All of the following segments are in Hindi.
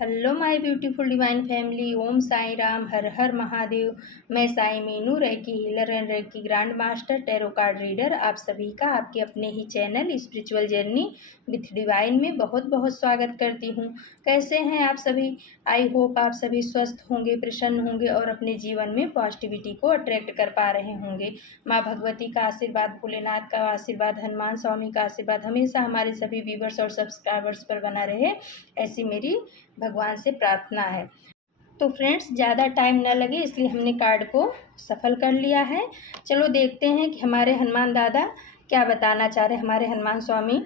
Hello my beautiful divine family. Om Sai Ram, Har Har Mahadev. मैं Sai Meenu, reiki healer and reiki grand master, tarot card reader, आप सभी का आपके अपने ही channel spiritual journey with divine में बहुत बहुत स्वागत करती हूँ। कैसे हैं आप सभी? आई होप आप सभी स्वस्थ होंगे, प्रसन्न होंगे और अपने जीवन में पॉजिटिविटी को अट्रैक्ट कर पा रहे होंगे। माँ भगवती का आशीर्वाद, भोलेनाथ का आशीर्वाद, हनुमान स्वामी का आशीर्वाद हमेशा हमारे सभी व्यूवर्स और सब्सक्राइबर्स पर बना रहे, ऐसी मेरी भगवान से प्रार्थना है। तो फ्रेंड्स, ज़्यादा टाइम न लगे इसलिए हमने कार्ड को सफल कर लिया है। चलो देखते हैं कि हमारे हनुमान दादा क्या बताना चाह रहे हैं, हमारे हनुमान स्वामी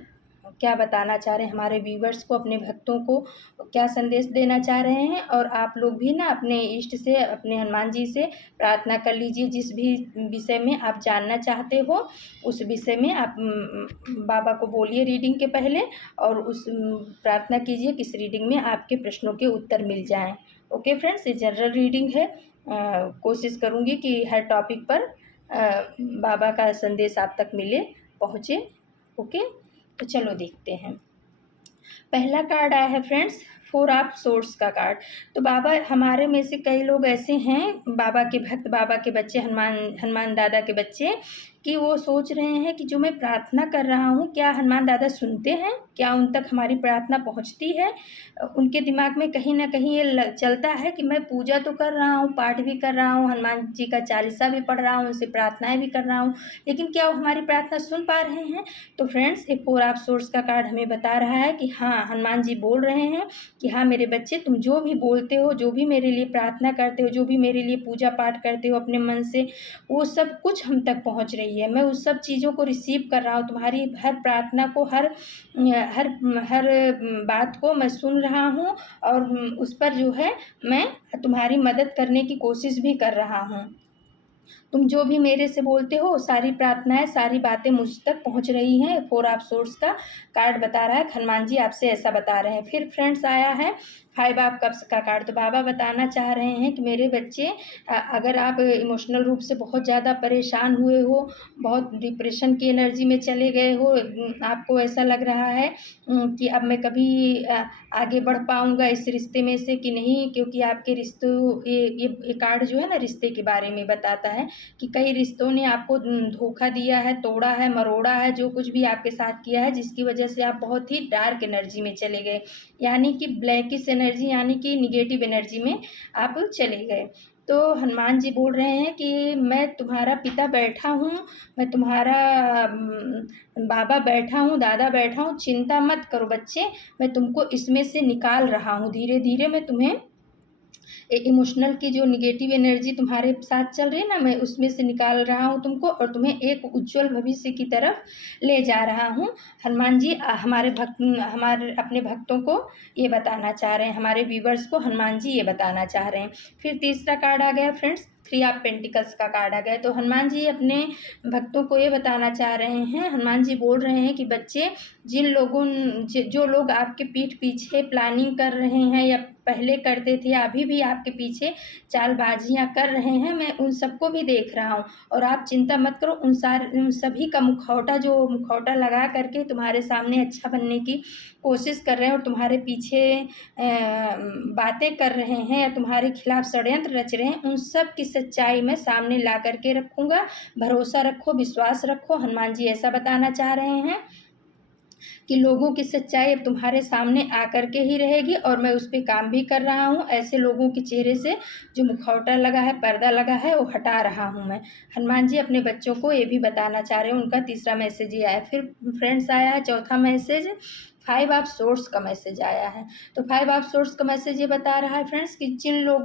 क्या बताना चाह रहे हैं, हमारे व्यूवर्स को, अपने भक्तों को क्या संदेश देना चाह रहे हैं। और आप लोग भी ना अपने इष्ट से, अपने हनुमान जी से प्रार्थना कर लीजिए। जिस भी विषय में आप जानना चाहते हो उस विषय में आप बाबा को बोलिए रीडिंग के पहले, और उस प्रार्थना कीजिए कि इस रीडिंग में आपके प्रश्नों के उत्तर मिल जाएं। ओके फ्रेंड्स, ये जनरल रीडिंग है। कोशिश करूँगी कि हर टॉपिक पर बाबा का संदेश आप तक मिले, पहुँचे। ओके, तो चलो देखते हैं। पहला कार्ड आया है फ्रेंड्स, 4 ऑफ सोर्स का कार्ड। तो बाबा, हमारे में से कई लोग ऐसे हैं, बाबा के भक्त, बाबा के बच्चे, हनुमान दादा के बच्चे, कि वो सोच रहे हैं कि जो मैं प्रार्थना कर रहा हूँ क्या हनुमान दादा सुनते हैं, क्या उन तक हमारी प्रार्थना पहुँचती है। उनके दिमाग में कहीं ना कहीं ये चलता है कि मैं पूजा तो कर रहा हूँ, पाठ भी कर रहा हूँ, हनुमान जी का चालीसा भी पढ़ रहा हूँ, उनसे प्रार्थनाएं भी कर रहा हूँ, लेकिन क्या वो हमारी प्रार्थना सुन पा रहे हैं। तो फ्रेंड्स, एक 4 ऑफ सोर्स का कार्ड हमें बता रहा है कि हाँ, हनुमान जी बोल रहे हैं कि हाँ मेरे बच्चे, तुम जो भी बोलते हो, जो भी मेरे लिए प्रार्थना करते हो, जो भी मेरे लिए पूजा पाठ करते हो अपने मन से, वो सब कुछ हम तक पहुंच रही है। मैं उस सब चीज़ों को रिसीव कर रहा हूँ, तुम्हारी हर प्रार्थना को, हर हर हर बात को मैं सुन रहा हूँ, और उस पर जो है मैं तुम्हारी मदद करने की कोशिश भी कर रहा हूँ। तुम जो भी मेरे से बोलते हो, सारी प्रार्थनाएं, सारी बातें मुझ तक पहुंच रही हैं। 4 ऑफ सोर्स का कार्ड बता रहा है, हनुमान जी आपसे ऐसा बता रहे हैं। फिर फ्रेंड्स आया है 5 ऑफ कप्स का कार्ड। तो बाबा बताना चाह रहे हैं कि मेरे बच्चे, अगर आप इमोशनल रूप से बहुत ज़्यादा परेशान हुए हो, बहुत डिप्रेशन की एनर्जी में चले गए हो, आपको ऐसा लग रहा है कि अब मैं कभी आगे बढ़ पाऊँगा इस रिश्ते में से कि नहीं, क्योंकि आपके रिश्तों, ये कार्ड जो है ना, रिश्ते के बारे में बताता है कि कई रिश्तों ने आपको धोखा दिया है, तोड़ा है, मरोड़ा है, जो कुछ भी आपके साथ किया है, जिसकी वजह से आप बहुत ही डार्क एनर्जी में चले गए, यानी कि ब्लैकिश एनर्जी, यानी कि निगेटिव एनर्जी में आप चले गए। तो हनुमान जी बोल रहे हैं कि मैं तुम्हारा पिता बैठा हूँ, मैं तुम्हारा बाबा बैठा हूँ, दादा बैठा हूँ, चिंता मत करो बच्चे, मैं तुमको इसमें से निकाल रहा हूँ। धीरे धीरे मैं तुम्हें इमोशनल की जो निगेटिव एनर्जी तुम्हारे साथ चल रही है ना, मैं उसमें से निकाल रहा हूँ तुमको, और तुम्हें एक उज्जवल भविष्य की तरफ ले जा रहा हूँ। हनुमान जी हमारे अपने भक्तों को ये बताना चाह रहे हैं, हमारे व्यूवर्स को हनुमान जी ये बताना चाह रहे हैं। फिर तीसरा कार्ड आ गया फ्रेंड्स, 3 ऑफ पेंटिकल्स का कार्ड आ गया। तो हनुमान जी अपने भक्तों को ये बताना चाह रहे हैं, हनुमान जी बोल रहे हैं कि बच्चे, जो लोग आपके पीठ पीछे प्लानिंग कर रहे हैं, या पहले करते थे, अभी भी आपके पीछे चालबाजियां कर रहे हैं, मैं उन सबको भी देख रहा हूँ। और आप चिंता मत करो, उन सभी का मुखौटा लगा करके तुम्हारे सामने अच्छा बनने की कोशिश कर रहे हैं, और तुम्हारे पीछे बातें कर रहे हैं, या तुम्हारे खिलाफ षड्यंत्र रच रहे हैं, उन सब की सच्चाई मैं सामने ला करके रखूँगा। भरोसा रखो, विश्वास रखो। हनुमान जी ऐसा बताना चाह रहे हैं कि लोगों की सच्चाई अब तुम्हारे सामने आकर के ही रहेगी, और मैं उस पर काम भी कर रहा हूँ। ऐसे लोगों के चेहरे से जो मुखौटा लगा है, पर्दा लगा है, वो हटा रहा हूँ मैं। हनुमान जी अपने बच्चों को ये भी बताना चाह रहे हैं। उनका तीसरा मैसेज ये आया। फिर फ्रेंड्स आया है चौथा मैसेज, 5 ऑफ सोर्स का मैसेज आया है। तो 5 ऑफ सोर्स का मैसेज ये बता रहा है फ्रेंड्स कि जिन लोग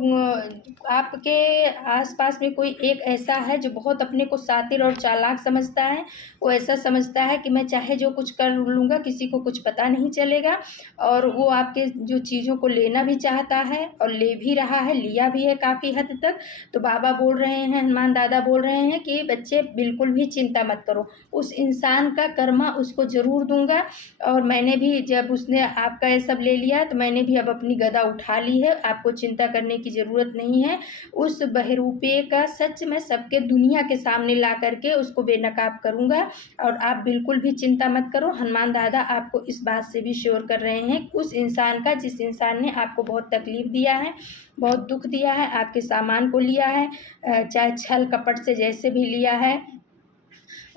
आपके आसपास में कोई एक ऐसा है जो बहुत अपने को शातिर और चालाक समझता है। वो ऐसा समझता है कि मैं चाहे जो कुछ कर लूँगा, किसी को कुछ पता नहीं चलेगा, और वो आपके जो चीज़ों को लेना भी चाहता है और ले भी रहा है, लिया भी है काफ़ी हद तक। तो बाबा बोल रहे हैं, हनुमान दादा बोल रहे हैं कि बच्चे बिल्कुल भी चिंता मत करो, उस इंसान का कर्मा उसको ज़रूर दूंगा, और मैंने भी भी जब उसने आपका ये सब ले लिया तो मैंने भी अब अपनी गदा उठा ली है, आपको चिंता करने की ज़रूरत नहीं है। उस बहरूपे का सच मैं सबके दुनिया के सामने ला करके उसको बेनकाब करूँगा और आप बिल्कुल भी चिंता मत करो। हनुमान दादा आपको इस बात से भी श्योर कर रहे हैं उस इंसान का जिस इंसान ने आपको बहुत तकलीफ़ दिया है, बहुत दुःख दिया है, आपके सामान को लिया है, चाहे छल कपट से जैसे भी लिया है,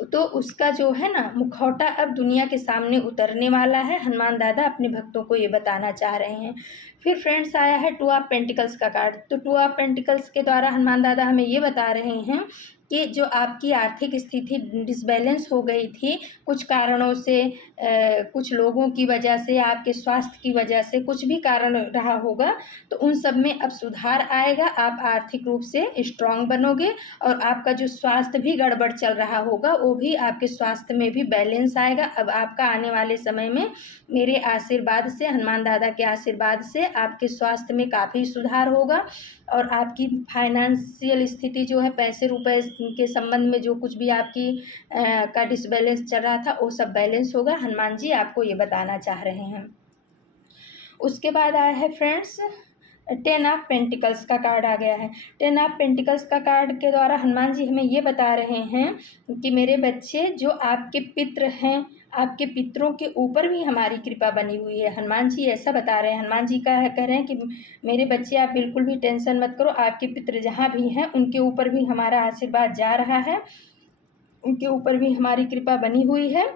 तो उसका जो है ना मुखौटा अब दुनिया के सामने उतरने वाला है। हनुमान दादा अपने भक्तों को ये बताना चाह रहे हैं। फिर फ्रेंड्स आया है टू ऑफ पेंटिकल्स का कार्ड। तो टू ऑफ पेंटिकल्स के द्वारा हनुमान दादा हमें ये बता रहे हैं कि जो आपकी आर्थिक स्थिति डिसबैलेंस हो गई थी कुछ कारणों से, कुछ लोगों की वजह से, आपके स्वास्थ्य की वजह से, कुछ भी कारण रहा होगा, तो उन सब में अब सुधार आएगा। आप आर्थिक रूप से स्ट्रांग बनोगे और आपका जो स्वास्थ्य भी गड़बड़ चल रहा होगा वो भी आपके स्वास्थ्य में भी बैलेंस आएगा। अब आपका आने वाले समय में मेरे आशीर्वाद से, हनुमान दादा के आशीर्वाद से आपके स्वास्थ्य में काफ़ी सुधार होगा और आपकी फाइनेंशियल स्थिति जो है, पैसे रुपए के संबंध में जो कुछ भी आपकी का डिसबैलेंस चल रहा था वो सब बैलेंस होगा। हनुमान जी आपको ये बताना चाह रहे हैं। उसके बाद आया है फ्रेंड्स टेन ऑफ पेंटिकल्स का कार्ड आ गया है। टेन ऑफ पेंटिकल्स का कार्ड के द्वारा हनुमान जी हमें ये बता रहे हैं कि मेरे बच्चे, जो आपके पितृ हैं, आपके पितरों के ऊपर भी हमारी कृपा बनी हुई है। हनुमान जी ऐसा बता रहे हैं। हनुमान जी कह रहे हैं कि मेरे बच्चे आप बिल्कुल भी टेंशन मत करो, आपके पितृ जहाँ भी हैं उनके ऊपर भी हमारा आशीर्वाद जा रहा है, उनके ऊपर भी हमारी कृपा बनी हुई है।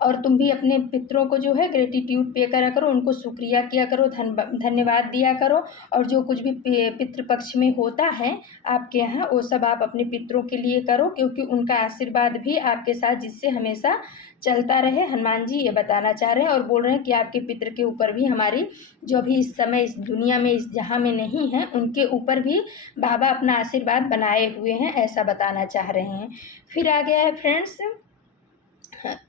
और तुम भी अपने पितरों को जो है ग्रेटिट्यूड पे करा करो, उनको शुक्रिया किया करो, धन्यवाद दिया करो। और जो कुछ भी पितृपक्ष में होता है आपके यहाँ वो सब आप अपने पितरों के लिए करो, क्योंकि उनका आशीर्वाद भी आपके साथ जिससे हमेशा चलता रहे। हनुमान जी ये बताना चाह रहे हैं और बोल रहे हैं कि आपके पितृ के ऊपर भी हमारी, जो भी इस समय इस दुनिया में इस जहाँ में नहीं है, उनके ऊपर भी बाबा अपना आशीर्वाद बनाए हुए हैं, ऐसा बताना चाह रहे हैं। फिर आ गया है फ्रेंड्स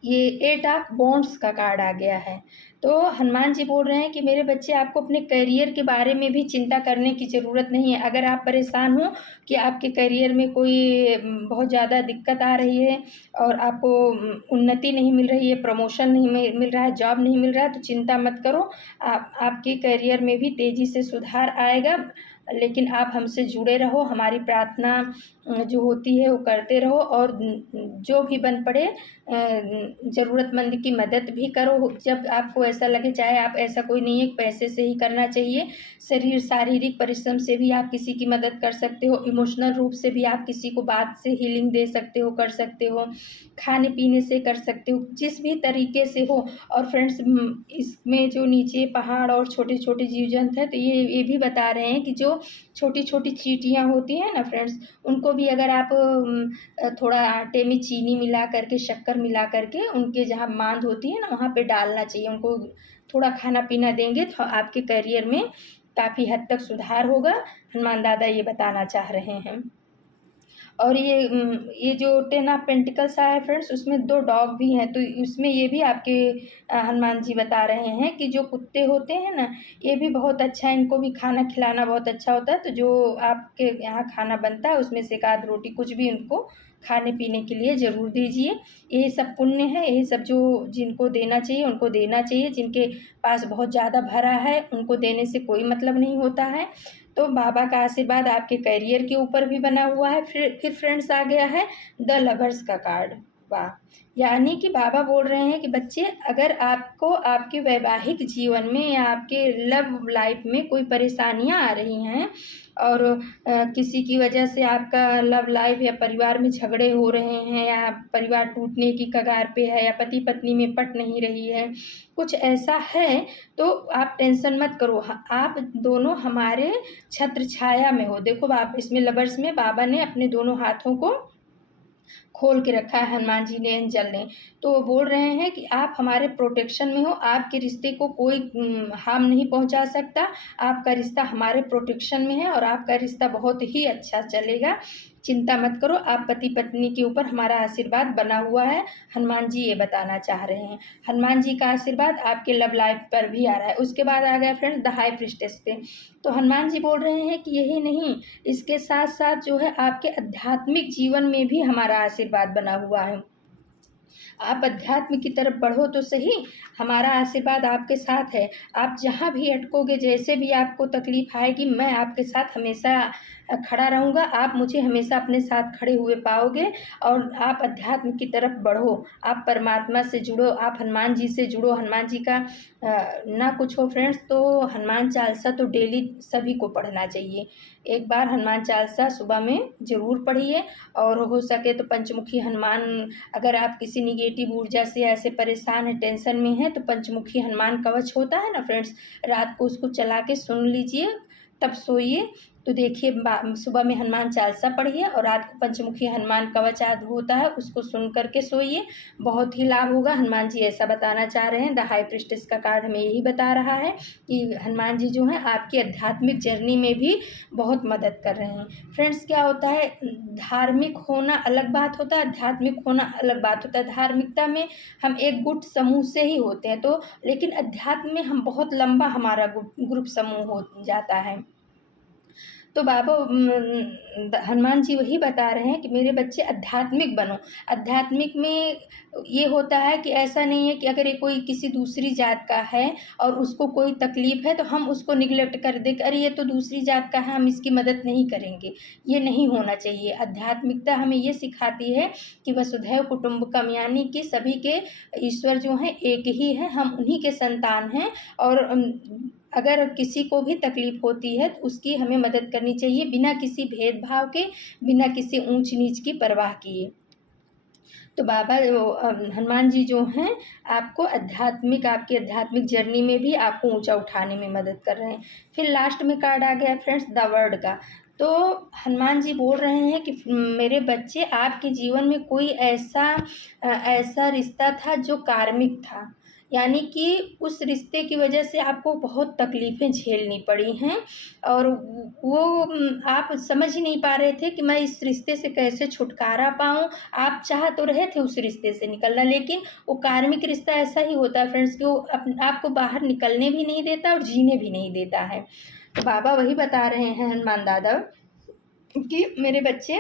ये एट ऑफ बॉन्ड्स का कार्ड आ गया है। तो हनुमान जी बोल रहे हैं कि मेरे बच्चे, आपको अपने करियर के बारे में भी चिंता करने की ज़रूरत नहीं है। अगर आप परेशान हो कि आपके करियर में कोई बहुत ज़्यादा दिक्कत आ रही है और आपको उन्नति नहीं मिल रही है, प्रमोशन नहीं मिल रहा है, जॉब नहीं मिल रहा है, तो चिंता मत करो। आपके करियर में भी तेज़ी से सुधार आएगा। लेकिन आप हमसे जुड़े रहो, हमारी प्रार्थना जो होती है वो करते रहो और जो भी बन पड़े ज़रूरतमंद की मदद भी करो जब आपको ऐसा लगे। चाहे आप, ऐसा कोई नहीं है पैसे से ही करना चाहिए, शारीरिक परिश्रम से भी आप किसी की मदद कर सकते हो, इमोशनल रूप से भी आप किसी को बात से हीलिंग दे सकते हो, कर सकते हो, खाने पीने से कर सकते हो, जिस भी तरीके से हो। और फ्रेंड्स इसमें जो नीचे पहाड़ और छोटे छोटे जीव जंतु हैं, तो ये भी बता रहे हैं कि जो छोटी छोटी चींटियाँ होती हैं ना फ्रेंड्स, उनको भी अगर आप थोड़ा आटे में चीनी मिला करके, शक्कर मिला करके, उनके जहाँ मांद होती है ना वहाँ पे डालना चाहिए। उनको थोड़ा खाना पीना देंगे तो आपके करियर में काफ़ी हद तक सुधार होगा। हनुमान दादा ये बताना चाह रहे हैं। और ये जो टेन ऑफ पेंटिकल्स आया है फ्रेंड्स, उसमें 2 डॉग भी हैं। तो उसमें ये भी आपके हनुमान जी बता रहे हैं कि जो कुत्ते होते हैं ना, ये भी बहुत अच्छा है, इनको भी खाना खिलाना बहुत अच्छा होता है। तो जो आपके यहाँ खाना बनता है उसमें से एक आध रोटी कुछ भी उनको खाने पीने के लिए ज़रूर दीजिए। यही सब पुण्य है, यही सब जो जिनको देना चाहिए उनको देना चाहिए। जिनके पास बहुत ज़्यादा भरा है उनको देने से कोई मतलब नहीं होता है। तो बाबा का आशीर्वाद आपके करियर के ऊपर भी बना हुआ है। फिर फ्रेंड्स आ गया है द लवर्स का कार्ड। वाह! यानी कि बाबा बोल रहे हैं कि बच्चे, अगर आपको आपके वैवाहिक जीवन में या आपके लव लाइफ में कोई परेशानियां आ रही हैं और किसी की वजह से आपका लव लाइफ या परिवार में झगड़े हो रहे हैं या परिवार टूटने की कगार पे है या पति पत्नी में पट नहीं रही है, कुछ ऐसा है, तो आप टेंशन मत करो। आप दोनों हमारे छत्र छाया में हो। देखो आप इसमें लवर्स में बाबा ने अपने दोनों हाथों को खोल के रखा है, हनुमान जी ने, एंजल ने। तो वो बोल रहे हैं कि आप हमारे प्रोटेक्शन में हो, आपके रिश्ते को कोई हार्म नहीं पहुंचा सकता। आपका रिश्ता हमारे प्रोटेक्शन में है और आपका रिश्ता बहुत ही अच्छा चलेगा। चिंता मत करो, आप पति पत्नी के ऊपर हमारा आशीर्वाद बना हुआ है। हनुमान जी ये बताना चाह रहे हैं। हनुमान जी का आशीर्वाद आपके लव लाइफ पर भी आ रहा है। उसके बाद आ गया फ्रेंड्स द हाई प्रीस्टेस पे। तो हनुमान जी बोल रहे हैं कि यही नहीं, इसके साथ साथ जो है आपके आध्यात्मिक जीवन में भी हमारा आशीर्वाद बना हुआ है। आप अध्यात्म की तरफ बढ़ो तो सही, हमारा आशीर्वाद आपके साथ है। आप जहाँ भी अटकोगे, जैसे भी आपको तकलीफ आएगी, मैं आपके साथ हमेशा खड़ा रहूँगा। आप मुझे हमेशा अपने साथ खड़े हुए पाओगे और आप अध्यात्म की तरफ बढ़ो, आप परमात्मा से जुड़ो, आप हनुमान जी से जुड़ो। हनुमान जी का ना कुछ हो फ्रेंड्स तो हनुमान चालीसा तो डेली सभी को पढ़ना चाहिए। एक बार हनुमान चालीसा सुबह में ज़रूर पढ़िए, और हो सके तो पंचमुखी हनुमान, अगर आप किसी निगेटिव ऊर्जा से ऐसे परेशान हैं, टेंशन में हैं, तो पंचमुखी हनुमान कवच होता है ना फ्रेंड्स, रात को उसको चला के सुन लीजिए, तब सोइए। तो देखिए सुबह में हनुमान चालीसा पढ़िए और रात को पंचमुखी हनुमान कवच आदि होता है, उसको सुन करके सोइए, बहुत ही लाभ होगा। हनुमान जी ऐसा बताना चाह रहे हैं, द हाई प्रीस्टेस का कार्ड हमें यही बता रहा है कि हनुमान जी जो हैं आपकी आध्यात्मिक जर्नी में भी बहुत मदद कर रहे हैं। फ्रेंड्स क्या होता है, धार्मिक होना अलग बात होता है, आध्यात्मिक होना अलग बात होता है। धार्मिकता में हम एक गुट समूह से ही होते हैं, तो लेकिन अध्यात्म में हम बहुत लंबा हमारा ग्रुप समूह हो जाता है। तो बाबा हनुमान जी वही बता रहे हैं कि मेरे बच्चे आध्यात्मिक बनो। आध्यात्मिक में ये होता है कि ऐसा नहीं है कि अगर ये कोई किसी दूसरी जात का है और उसको कोई तकलीफ़ है तो हम उसको निग्लेक्ट कर दें कि अरे ये तो दूसरी जात का है, हम इसकी मदद नहीं करेंगे। ये नहीं होना चाहिए। आध्यात्मिकता हमें ये सिखाती है कि वसुधैव कुटुम्बकम, यानी कि सभी के ईश्वर जो हैं एक ही हैं, हम उन्हीं के संतान हैं, और अगर किसी को भी तकलीफ़ होती है तो उसकी हमें मदद करनी चाहिए, बिना किसी भेदभाव के, बिना किसी ऊंच नीच की परवाह किए। तो बाबा हनुमान जी जो हैं आपको आपकी आध्यात्मिक जर्नी में भी आपको ऊंचा उठाने में मदद कर रहे हैं। फिर लास्ट में कार्ड आ गया फ्रेंड्स द वर्ड का। तो हनुमान जी बोल रहे हैं कि मेरे बच्चे, आपके जीवन में कोई ऐसा रिश्ता था जो कार्मिक था, यानी कि उस रिश्ते की वजह से आपको बहुत तकलीफ़ें झेलनी पड़ी हैं, और वो आप समझ ही नहीं पा रहे थे कि मैं इस रिश्ते से कैसे छुटकारा पाऊँ। आप चाह तो रहे थे उस रिश्ते से निकलना, लेकिन वो कार्मिक रिश्ता ऐसा ही होता है फ्रेंड्स कि वो आपको बाहर निकलने भी नहीं देता और जीने भी नहीं देता है। तो बाबा वही बता रहे हैं हनुमान दादा कि मेरे बच्चे,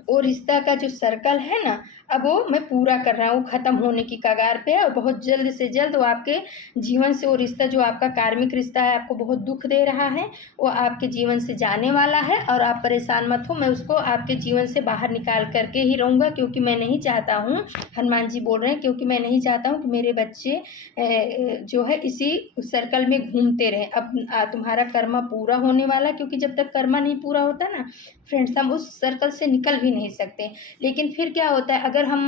वो रिश्ता का जो सर्कल है ना, अब वो मैं पूरा कर रहा हूँ, ख़त्म होने की कगार पे है, और बहुत जल्द से जल्द वो आपके जीवन से, वो रिश्ता जो आपका कार्मिक रिश्ता है, आपको बहुत दुख दे रहा है, वो आपके जीवन से जाने वाला है। और आप परेशान मत हो, मैं उसको आपके जीवन से बाहर निकाल करके ही रहूँगा, क्योंकि मैं नहीं चाहता हूँ, हनुमान जी बोल रहे हैं, क्योंकि मैं नहीं चाहता हूँ कि मेरे बच्चे जो है इसी सर्कल में घूमते रहें। अब तुम्हारा कर्मा पूरा होने वाला, क्योंकि जब तक कर्मा नहीं पूरा होता ना फ्रेंड्स, हम उस सर्कल से निकल भी नहीं सकते। लेकिन फिर क्या होता है, अगर हम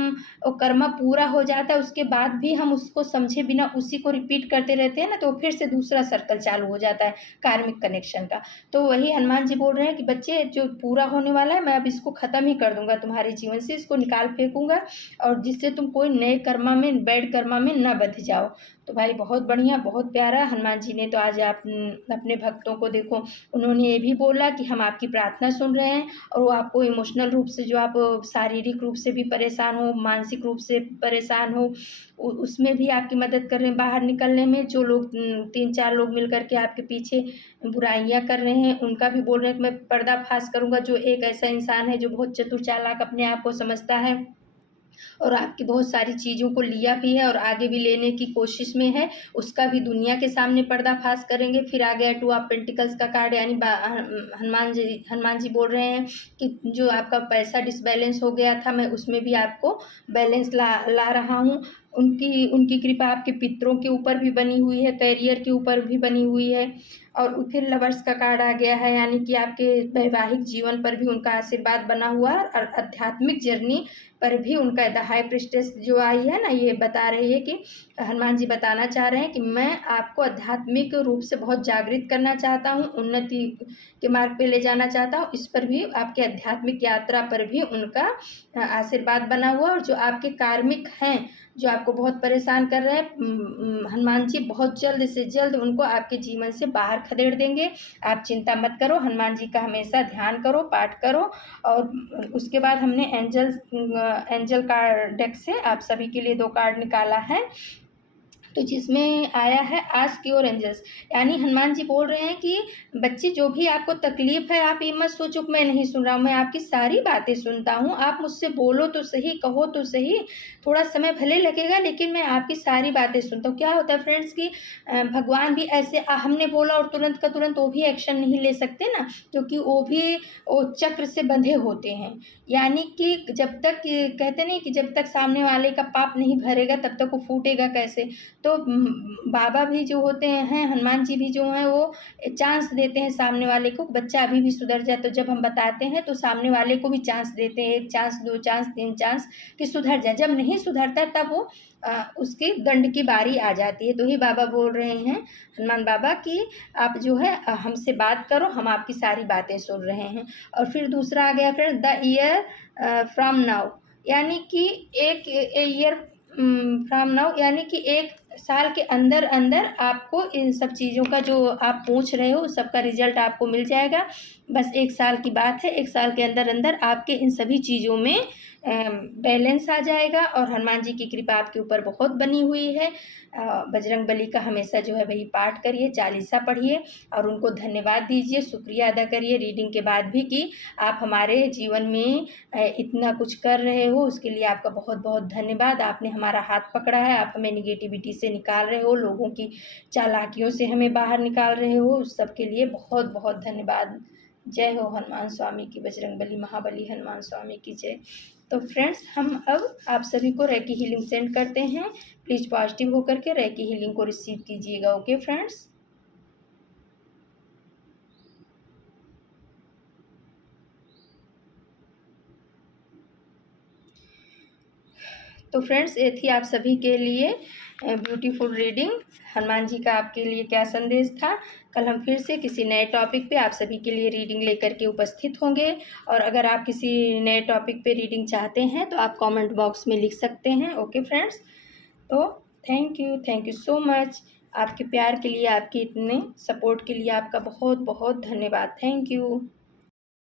वो कर्मा पूरा हो जाता है उसके बाद भी हम उसको समझे बिना उसी को रिपीट करते रहते हैं ना, तो फिर से दूसरा सर्कल चालू हो जाता है कार्मिक कनेक्शन का। तो वही हनुमान जी बोल रहे हैं कि बच्चे, जो पूरा होने वाला है मैं अब इसको ख़त्म ही कर दूंगा तुम्हारे जीवन से, इसको निकाल फेंकूंगा, और जिससे तुम कोई नए कर्मा में, बैड कर्मा में न बंध जाओ। तो भाई बहुत बढ़िया, बहुत प्यारा। हनुमान जी ने तो आज आप अपने भक्तों को देखो, उन्होंने ये भी बोला कि हम आपकी प्रार्थना सुन रहे हैं, और वो आपको इमोशनल रूप से, जो आप शारीरिक रूप से भी परेशान हो, मानसिक रूप से परेशान हो, उसमें भी आपकी मदद कर रहे हैं बाहर निकलने में। जो लोग 3-4 लोग मिल कर के आपके पीछे बुराइयां कर रहे हैं, उनका भी बोल रहे हैं कि मैं पर्दाफाश करूंगा। जो एक ऐसा इंसान है जो बहुत चतुर चालाक अपने आप को समझता है, और आपकी बहुत सारी चीज़ों को लिया भी है और आगे भी लेने की कोशिश में है, उसका भी दुनिया के सामने पर्दाफाश करेंगे। फिर आ गया 2 ऑफ पेंटिकल्स का कार्ड, यानी हनुमान जी बोल रहे हैं कि जो आपका पैसा डिसबैलेंस हो गया था, मैं उसमें भी आपको बैलेंस ला रहा हूँ। उनकी कृपा आपके पितरों के ऊपर भी बनी हुई है, करियर के ऊपर भी बनी हुई है। और फिर लवर्स का कार्ड आ गया है, यानी कि आपके वैवाहिक जीवन पर भी उनका आशीर्वाद बना हुआ है, और आध्यात्मिक जर्नी पर भी उनका, द हाई प्रीस्टेस जो आई है ना, ये बता रही है कि हनुमान जी बताना चाह रहे हैं कि मैं आपको आध्यात्मिक रूप से बहुत जागृत करना चाहता हूँ, उन्नति के मार्ग पे ले जाना चाहता हूँ। इस पर भी, आपके आध्यात्मिक यात्रा पर भी उनका आशीर्वाद बना हुआ। और जो आपके कार्मिक हैं, जो आपको बहुत परेशान कर रहे हैं, हनुमान जी बहुत जल्द से जल्द उनको आपके जीवन से बाहर खदेड़ देंगे। आप चिंता मत करो, हनुमान जी का हमेशा ध्यान करो, पाठ करो। और उसके बाद हमने एंजल का डेक से आप सभी के लिए 2 कार्ड निकाला है। तो जिसमें आया है आस्क योर एंजल्स, यानी हनुमान जी बोल रहे हैं कि बच्चे जो भी आपको तकलीफ है आप ये मत सोचो कि मैं नहीं सुन रहा हूँ, मैं आपकी सारी बातें सुनता हूँ, आप मुझसे बोलो तो सही, कहो तो सही, थोड़ा समय भले लगेगा लेकिन मैं आपकी सारी बातें सुनता हूँ। क्या होता है फ्रेंड्स कि भगवान भी ऐसे हमने बोला और तुरंत का तुरंत वो भी एक्शन नहीं ले सकते ना, क्योंकि वो चक्र से बंधे होते हैं। यानी कि जब तक कहते नहीं कि जब तक सामने वाले का पाप नहीं भरेगा तब तक वो फूटेगा कैसे। तो बाबा भी जो होते हैं, हनुमान जी भी जो हैं, वो चांस देते हैं सामने वाले को, बच्चा अभी भी सुधर जाए। तो जब हम बताते हैं तो सामने वाले को भी चांस देते हैं, 1 चांस 2 चांस 3 चांस, कि सुधर जाए। जब नहीं सुधरता तब वो उसके दंड की बारी आ जाती है। तो ही बाबा बोल रहे हैं, हनुमान बाबा, कि आप जो है हमसे बात करो, हम आपकी सारी बातें सुन रहे हैं। और फिर दूसरा आ गया friend, the year from now, यानी कि एक ईयर फ्रॉम नाउ, यानी कि 1 साल के अंदर अंदर आपको इन सब चीज़ों का जो आप पूछ रहे हो सबका रिजल्ट आपको मिल जाएगा। बस 1 साल की बात है, 1 साल के अंदर अंदर आपके इन सभी चीज़ों में बैलेंस आ जाएगा। और हनुमान जी की कृपा आपके ऊपर बहुत बनी हुई है। बजरंग बली का हमेशा जो है वही पाठ करिए, चालीसा पढ़िए और उनको धन्यवाद दीजिए, शुक्रिया अदा करिए रीडिंग के बाद भी कि आप हमारे जीवन में इतना कुछ कर रहे हो, उसके लिए आपका बहुत बहुत धन्यवाद। आपने हमारा हाथ पकड़ा है, आप हमें निगेटिविटी से निकाल रहे हो, लोगों की चालाकियों से हमें बाहर निकाल रहे हो, उस सब के लिए बहुत बहुत धन्यवाद। जय हो हनुमान स्वामी की, बजरंग बली महाबली हनुमान स्वामी की जय। तो फ्रेंड्स, हम अब आप सभी को रेकी हीलिंग सेंड करते हैं। प्लीज़ पॉजिटिव होकर के रेकी हीलिंग को रिसीव कीजिएगा। Okay friends. तो फ्रेंड्स, ये थी आप सभी के लिए ब्यूटीफुल रीडिंग। हनुमान जी का आपके लिए क्या संदेश था। कल हम फिर से किसी नए टॉपिक पे आप सभी के लिए रीडिंग लेकर के उपस्थित होंगे। और अगर आप किसी नए टॉपिक पे रीडिंग चाहते हैं तो आप कमेंट बॉक्स में लिख सकते हैं। Okay friends. तो थैंक यू सो मच। आपके प्यार के लिए, आपके इतने सपोर्ट के लिए आपका बहुत बहुत धन्यवाद। Thank you.